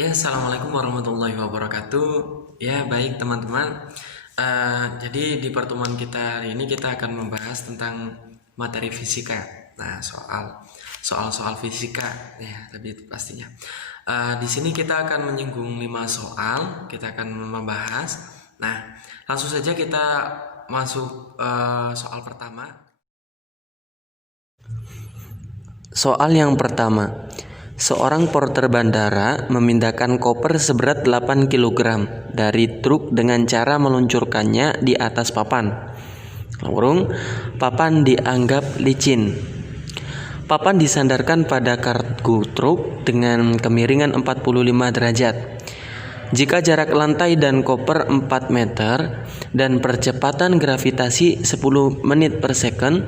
Ya, assalamualaikum warahmatullahi wabarakatuh. Ya, baik teman-teman. Jadi di pertemuan kita hari ini kita akan membahas tentang materi fisika. Nah, soal fisika, ya, tapi itu pastinya. Di sini kita akan menyinggung 5 soal. Kita akan membahas. Nah, langsung saja kita masuk soal pertama. Soal yang pertama. Seorang porter bandara memindahkan koper seberat 8 kg dari truk dengan cara meluncurkannya di atas papan. Papan dianggap licin. Papan disandarkan pada kargo truk dengan kemiringan 45 derajat. Jika jarak lantai dan koper 4 meter dan percepatan gravitasi 10 menit per second,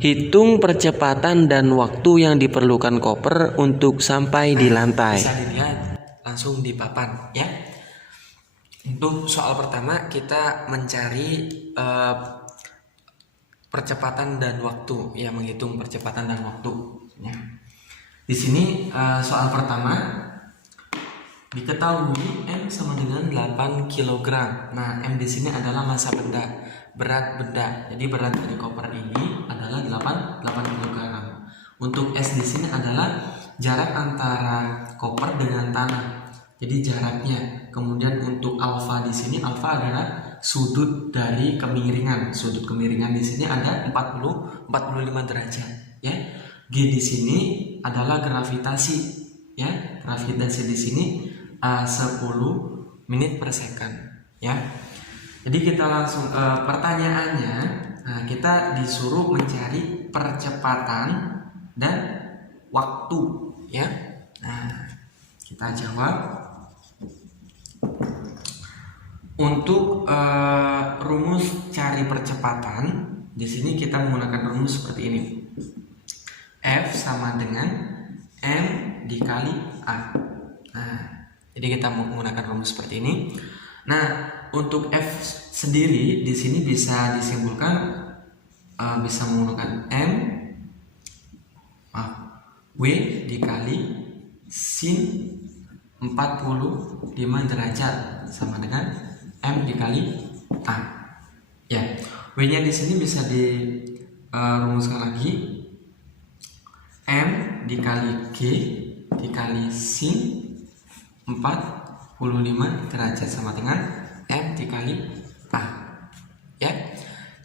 hitung percepatan dan waktu yang diperlukan koper untuk sampai di lantai. Bisa dilihat langsung di papan, ya. Untuk soal pertama kita mencari percepatan dan waktu, ya, menghitung percepatan dan waktu. Ya. Di sini soal pertama. Diketahui M sama dengan 8 kg. Nah, M di sini adalah massa benda, berat benda. Jadi berat dari koper ini adalah 8 kg. Untuk S di sini adalah jarak antara koper dengan tanah. Jadi jaraknya. Kemudian untuk alfa di sini, alfa adalah sudut dari kemiringan. Sudut kemiringan di sini ada 45 derajat, ya. G di sini adalah gravitasi, ya. Gravitasi di sini 10 menit per second, ya. Jadi kita langsung pertanyaannya, kita disuruh mencari percepatan dan waktu, ya. Nah, kita jawab. Untuk rumus cari percepatan di sini kita menggunakan rumus seperti ini. F sama dengan M dikali A. Nah, jadi kita menggunakan rumus seperti ini. Nah, untuk F sendiri di sini bisa disimpulkan bisa menggunakan W dikali sin 45 derajat sama dengan M dikali A. Ya, W-nya di sini bisa dirumuskan lagi. M dikali G dikali sin 45 derajat sama dengan M dikali A, ya.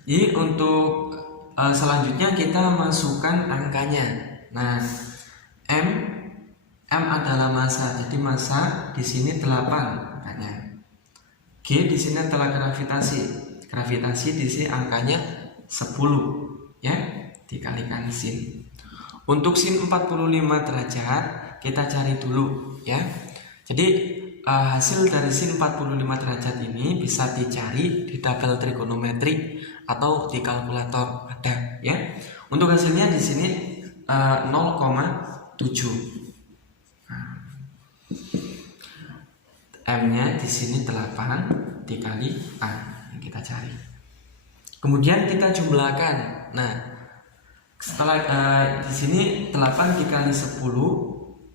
Jadi untuk selanjutnya kita masukkan angkanya. Nah, M adalah massa, jadi massa di sini 8 angkanya. G di sini adalah gravitasi. Gravitasi di sini angkanya 10, ya, dikalikan sin. Untuk sin 45 derajat kita cari dulu, ya. Jadi hasil dari sin 45 derajat ini bisa dicari di tabel trigonometri atau di kalkulator ada, ya. Untuk hasilnya di sini 0,7. M-nya di sini 8 dikali A yang kita cari. Kemudian kita jumlahkan. Nah, setelah di sini 8 dikali 10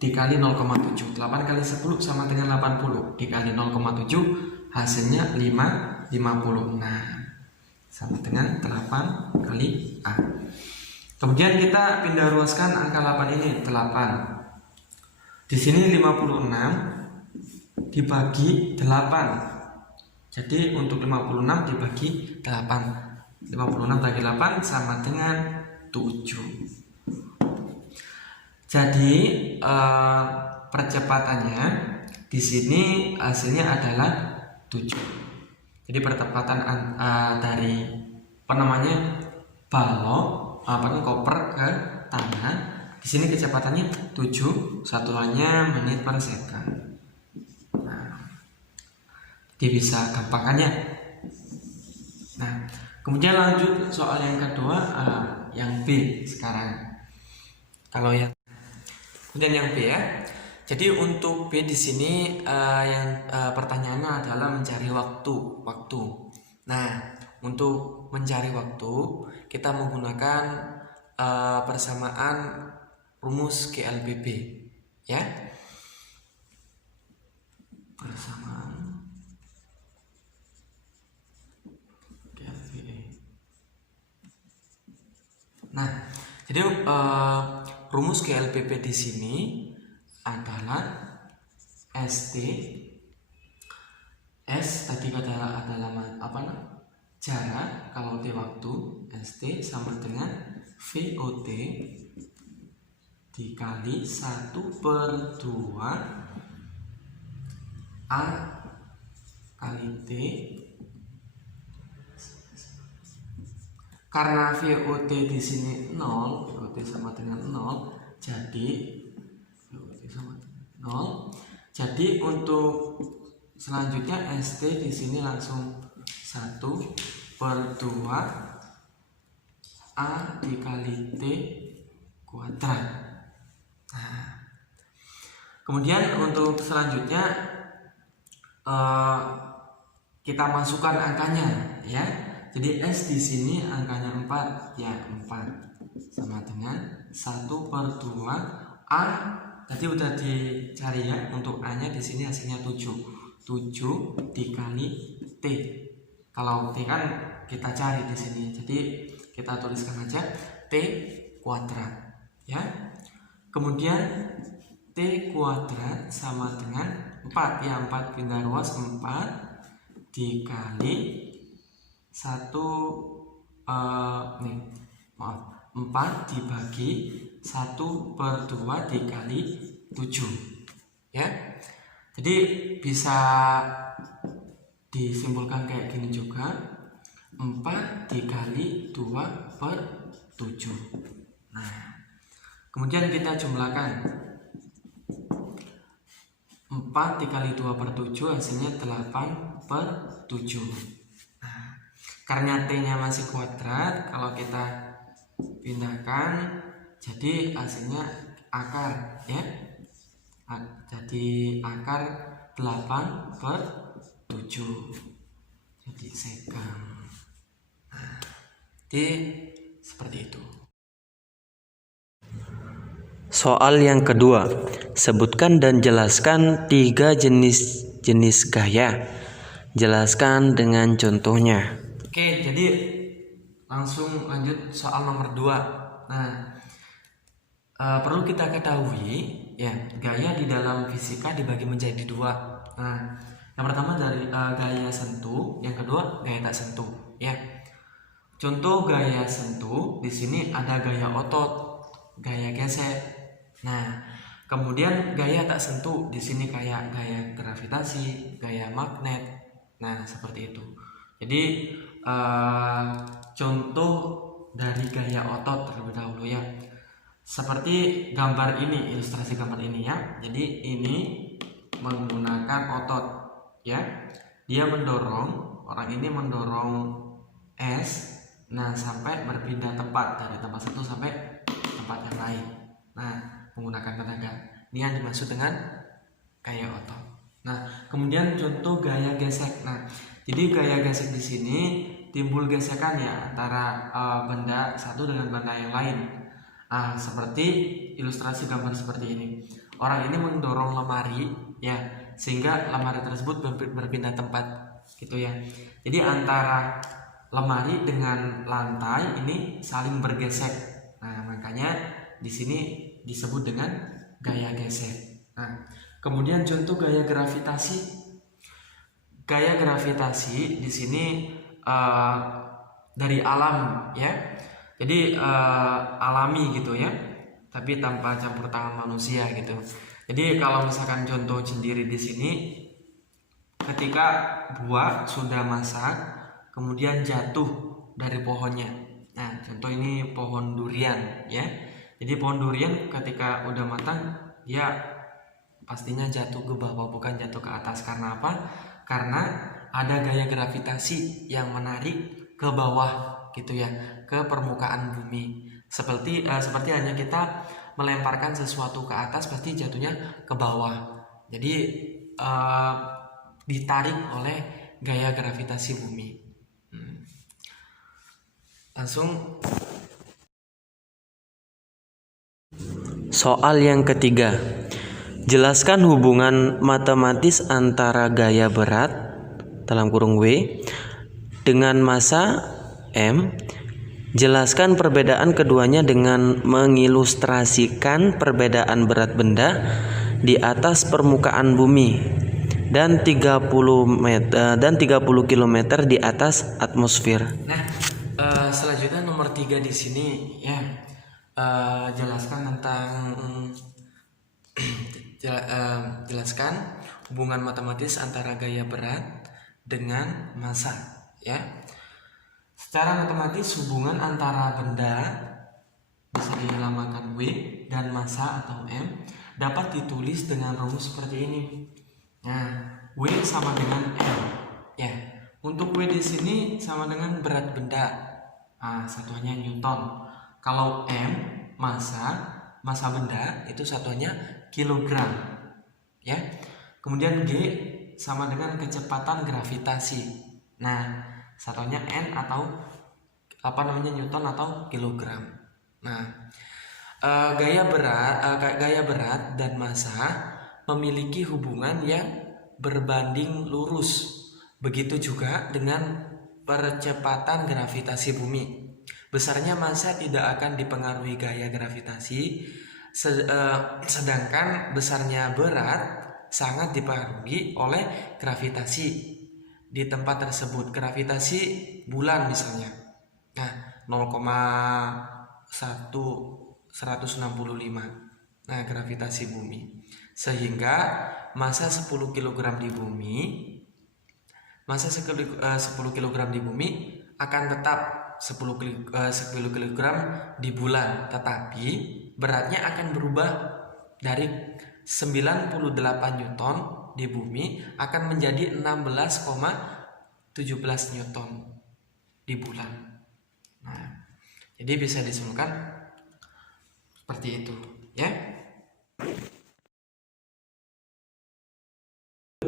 dikali 0,7. 8 kali 10 sama dengan 80 dikali 0,7 hasilnya 56 sama dengan 8 kali A. Kemudian kita pindah ruaskan angka 8 ini. 8 di sini 56 dibagi 8. Jadi untuk 56 dibagi 8. 56 bagi 8 sama dengan 7. Jadi percepatannya di sini hasilnya adalah 7. Jadi percepatan dari balok koper ke tanah di sini kecepatannya 7, satuannya menit per second. Nah, jadi bisa gampangannya. Nah, kemudian lanjut soal yang kedua, yang B sekarang. Kemudian yang B, ya. Jadi untuk B di sini pertanyaannya adalah mencari waktu. Nah, untuk mencari waktu kita menggunakan persamaan rumus GLBB, ya. persamaan KLVA. Nah, jadi rumus KLPP di sini adalah ST S tadi adalah jarak, kalau T waktu, ST sama dengan VOT dikali 1/2 A kali T. Karena VOT di sini 0, VOT sama dengan 0, jadi VOT sama dengan 0. Jadi untuk selanjutnya ST di sini langsung 1/2 A dikali T kuadrat. Nah, kemudian untuk selanjutnya kita masukkan angkanya ya. Jadi S di sini angkanya 4 ya, 4 sama dengan 1/2 A. Tadi udah dicari ya, untuk A nya di sini hasilnya 7 dikali T. Kalau T kan kita cari di sini, jadi kita tuliskan aja T kuadrat ya. Kemudian T kuadrat sama dengan 4 ya, 4 pindah ruas 4 dikali 4 dibagi 1/2 dikali 7 ya. Jadi bisa disimpulkan kayak gini juga, 4 dikali 2/7. Nah, kemudian kita jumlahkan 4 dikali 2/7 hasilnya 8/7. Nah, karena T nya masih kuadrat, kalau kita pindahkan jadi hasilnya akar ya. Jadi akar 8/7, jadi sekam. Nah, jadi seperti itu. Soal yang kedua, sebutkan dan jelaskan 3 jenis gaya. Jelaskan dengan contohnya. Oke, jadi langsung lanjut soal nomor 2. Nah, perlu kita ketahui ya, gaya di dalam fisika dibagi menjadi 2. Nah, yang pertama dari gaya sentuh, yang kedua gaya tak sentuh ya. Contoh gaya sentuh di sini ada gaya otot, gaya gesek. Nah, kemudian gaya tak sentuh di sini kayak gaya gravitasi, gaya magnet. Nah, seperti itu. Jadi contoh dari gaya otot terlebih dahulu ya. Seperti gambar ini, ilustrasi gambar ini ya. Jadi ini menggunakan otot ya. Dia mendorong, orang ini mendorong S, nah sampai berpindah tempat dari tempat satu sampai tempat yang lain. Nah, menggunakan tenaga. Ini yang dimaksud dengan gaya otot. Nah, kemudian contoh gaya gesek. Nah, jadi gaya gesek di sini timbul gesekan ya antara benda satu dengan benda yang lain. Nah, seperti ilustrasi gambar seperti ini. Orang ini mendorong lemari ya, sehingga lemari tersebut berpindah tempat gitu ya. Jadi antara lemari dengan lantai ini saling bergesek. Nah, makanya di sini disebut dengan gaya gesek. Nah, kemudian contoh gaya gravitasi. Gaya gravitasi di sini dari alam ya. Jadi alami gitu ya, tapi tanpa campur tangan manusia gitu. Jadi kalau misalkan contoh sendiri di sini, ketika buah sudah masak, kemudian jatuh dari pohonnya. Nah, contoh ini pohon durian ya. Jadi pohon durian ketika udah matang, dia pastinya jatuh ke bawah, bukan jatuh ke atas. Karena apa? Karena ada gaya gravitasi yang menarik ke bawah gitu ya, ke permukaan bumi. Seperti hanya kita melemparkan sesuatu ke atas, pasti jatuhnya ke bawah. Jadi ditarik oleh gaya gravitasi bumi. Langsung soal yang ketiga, Jelaskan hubungan matematis antara gaya berat dalam kurung W dengan massa M. Jelaskan perbedaan keduanya dengan mengilustrasikan perbedaan berat benda di atas permukaan bumi dan 30 km di atas atmosfer. Nah, selanjutnya nomor 3 di sini ya, jelaskan tentang jelaskan hubungan matematis antara gaya berat dengan massa ya. Secara matematis hubungan antara benda bisa dilambangkan W dan massa atau M dapat ditulis dengan rumus seperti ini. Nah, W sama dengan M ya. Untuk W di sini sama dengan berat benda. Satuannya Newton. Kalau M massa benda itu satuannya kilogram ya. Kemudian G sama dengan kecepatan gravitasi. Nah, satuannya N atau Newton atau kilogram. Nah, gaya berat dan massa memiliki hubungan yang berbanding lurus. Begitu juga dengan percepatan gravitasi bumi. Besarnya massa tidak akan dipengaruhi gaya gravitasi, sedangkan besarnya berat sangat dipengaruhi oleh gravitasi di tempat tersebut. Gravitasi bulan misalnya, nah 0,165. Nah, gravitasi bumi, sehingga massa 10 kg di bumi, massa 10 kg di bumi akan tetap 10 kg di bulan, tetapi beratnya akan berubah dari 98 Newton di bumi akan menjadi 16,17 Newton di bulan. Nah, jadi bisa disimpulkan seperti itu ya.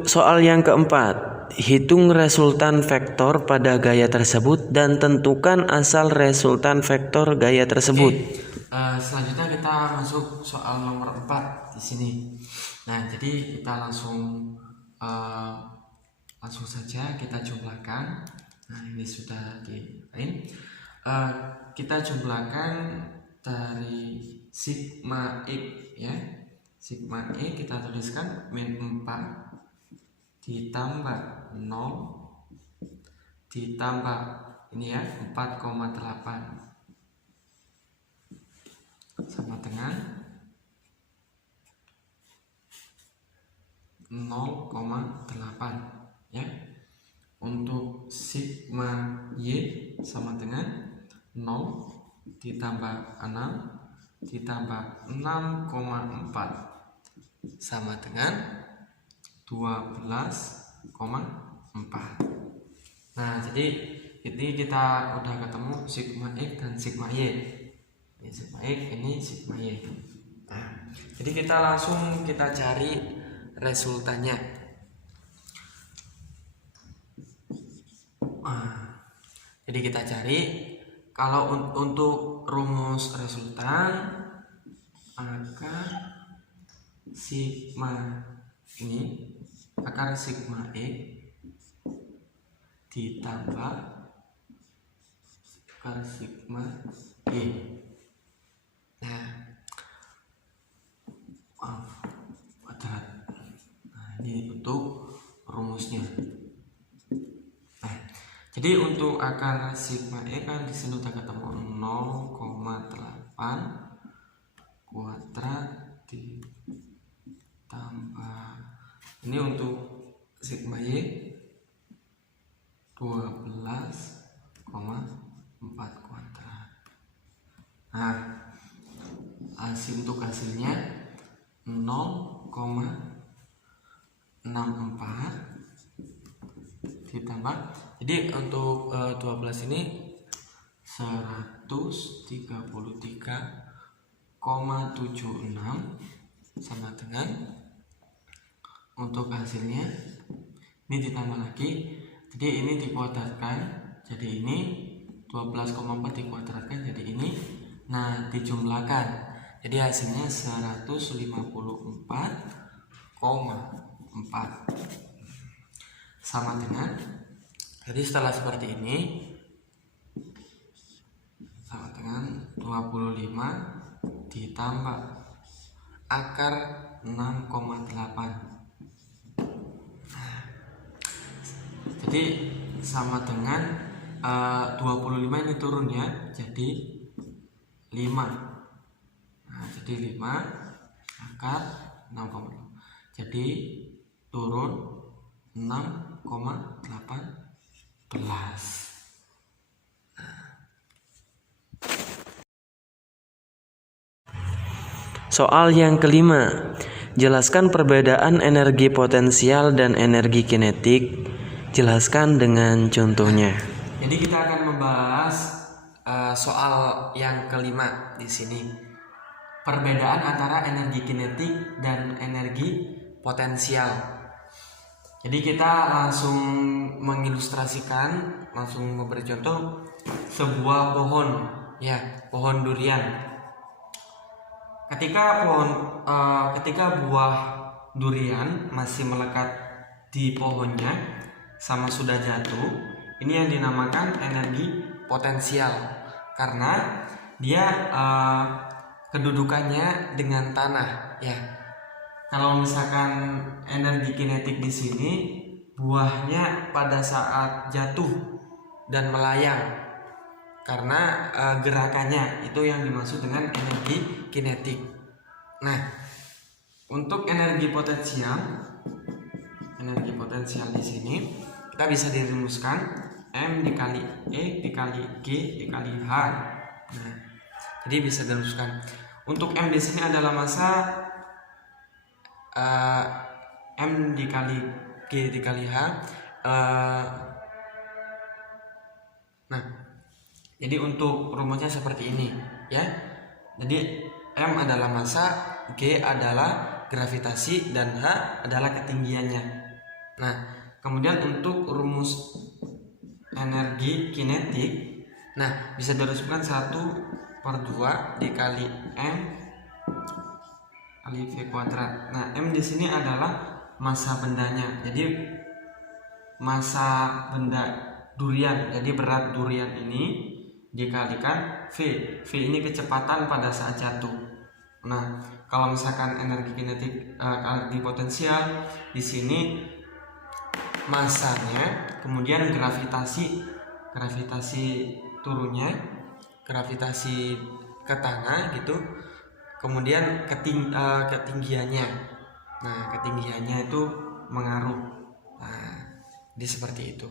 Soal yang keempat, hitung resultan vektor pada gaya tersebut dan tentukan asal resultan vektor gaya tersebut. Selanjutnya kita masuk soal nomor 4 di sini. Nah, jadi kita langsung saja kita jumlahkan. Nah, ini sudah kita jumlahkan dari sigma X ya. Sigma X kita tuliskan min 4 ditambah 0 ditambah ini ya 4,8 sama dengan 0,8 ya. Untuk sigma Y sama dengan 0 ditambah 6 ditambah 6,4 sama dengan 12,4. Nah, jadi ini kita udah ketemu sigma X dan sigma Y. Ini sigma X, ini sigma Y. Nah, jadi kita langsung cari resultannya. Jadi kita cari, kalau untuk rumus resultan, maka sigma ini akar sigma X ditambah akar sigma Y. Nah, kuadrat. Nah, ini untuk rumusnya. Nah, jadi untuk akar sigma X kan di sini udah ketemu 0,8 kuadrat ditambah ini untuk sigma Y 12,4 kuadrat. Nah, untuk hasilnya 0,64 ditambah, jadi untuk 12 ini 133,76 sama dengan, untuk hasilnya ini ditambah lagi, jadi ini dikuadratkan, jadi ini 12,4 dikuadratkan jadi ini, nah dijumlahkan, Jadi hasilnya 154,4 sama dengan, jadi setelah seperti ini sama dengan 25 ditambah akar 6,8. Jadi sama dengan 25 ini turun ya, jadi 5. Nah, jadi 5 akar 6,8. Jadi turun 6,18. Soal yang kelima, jelaskan perbedaan energi potensial dan energi kinetik. Jelaskan dengan contohnya. Jadi kita akan membahas soal yang kelima di sini. Perbedaan antara energi kinetik dan energi potensial. Jadi kita langsung mengilustrasikan, langsung memberi contoh sebuah pohon, ya, pohon durian. Ketika buah durian masih melekat di pohonnya sama sudah jatuh, ini yang dinamakan energi potensial karena dia kedudukannya dengan tanah, ya. Kalau misalkan energi kinetik di sini, buahnya pada saat jatuh dan melayang karena gerakannya itu yang dimaksud dengan energi kinetik. Nah, untuk energi potensial di sini kita bisa dirumuskan M dikali E dikali G dikali H. Nah, jadi bisa dirumuskan. Untuk M di sini adalah massa, M dikali G dikali H. Nah, jadi untuk rumusnya seperti ini, ya. Jadi M adalah massa, G adalah gravitasi, dan H adalah ketinggiannya. Nah, kemudian untuk rumus energi kinetik, nah bisa dirumuskan 1/2 dikali M kali V kuadrat. Nah, M di sini adalah massa bendanya. Jadi massa benda durian, jadi berat durian ini dikalikan V. V ini kecepatan pada saat jatuh. Nah, kalau misalkan energi kinetik, energi potensial di sini massanya, kemudian gravitasi turunnya, gravitasi ke tanah gitu, kemudian ketinggiannya. Nah, ketinggiannya itu mengaruh. Nah, jadi seperti itu.